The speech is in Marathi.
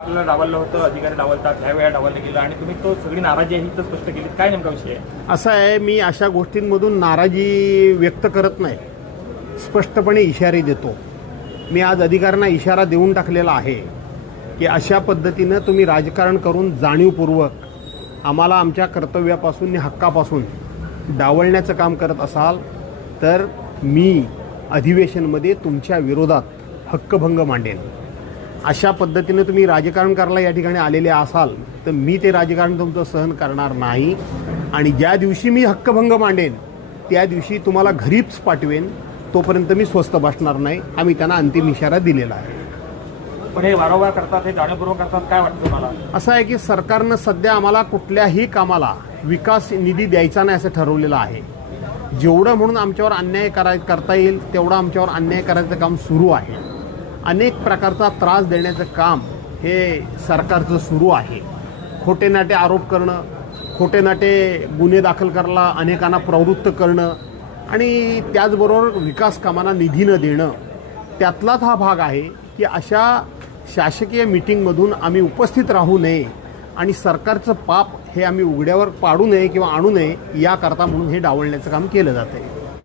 आपल्याला डावललं होतं, अधिकारी डावलतात, ह्या वेळा डावललं गेलं आणि तुम्ही तो सगळी नाराजी आहे ही तर स्पष्ट केली. काय नेमका विषय आहे? असं आहे, मी अशा गोष्टींमधून नाराजी व्यक्त करत नाही, स्पष्टपणे इशारे देतो. मी आज अधिकाऱ्यांना इशारा देऊन टाकलेला आहे की अशा पद्धतीनं तुम्ही राजकारण करून जाणीवपूर्वक आम्हाला आमच्या कर्तव्यापासून आणि हक्कापासून डावलण्याचं काम करत असाल तर मी अधिवेशनमध्ये तुमच्या विरोधात हक्कभंग मांडेन. अशा पद्धतीने तुम्ही राजकारण करायला या ठिकाणी आलेले असाल तर मी ते राजकारण तुमचं सहन करणार नाही आणि ज्या दिवशी मी हक्कभंग मांडेन त्या दिवशी तुम्हाला घरीच पाठवेन. तोपर्यंत मी स्वस्थ बसणार नाही. आम्ही त्यांना अंतिम इशारा दिलेला आहे. पण हे वारंवार करतात, हे जाणीवपूर्वक करतात, काय वाटतं तुम्हाला? असं आहे की सरकारनं सध्या आम्हाला कुठल्याही कामाला विकास निधी द्यायचा नाही असं ठरवलेलं आहे. जेवढं म्हणून आमच्यावर अन्याय करता येईल तेवढं आमच्यावर अन्याय करायचं काम सुरू आहे. अनेक प्रकारचा त्रास देण्याचं काम हे सरकारचं सुरू आहे. खोटे नाटे आरोप करणं, खोटे नाटे गुन्हे दाखल करायला अनेकांना प्रवृत्त करणं आणि त्याचबरोबर विकास कामांना निधी न देणं, त्यातलाच हा भाग आहे की अशा शासकीय मीटिंगमधून आम्ही उपस्थित राहू नये आणि सरकारचं पाप हे आम्ही उघड्यावर पाडू नये किंवा आणू नये याकरता म्हणून हे डावलण्याचं काम केलं जातं आहे.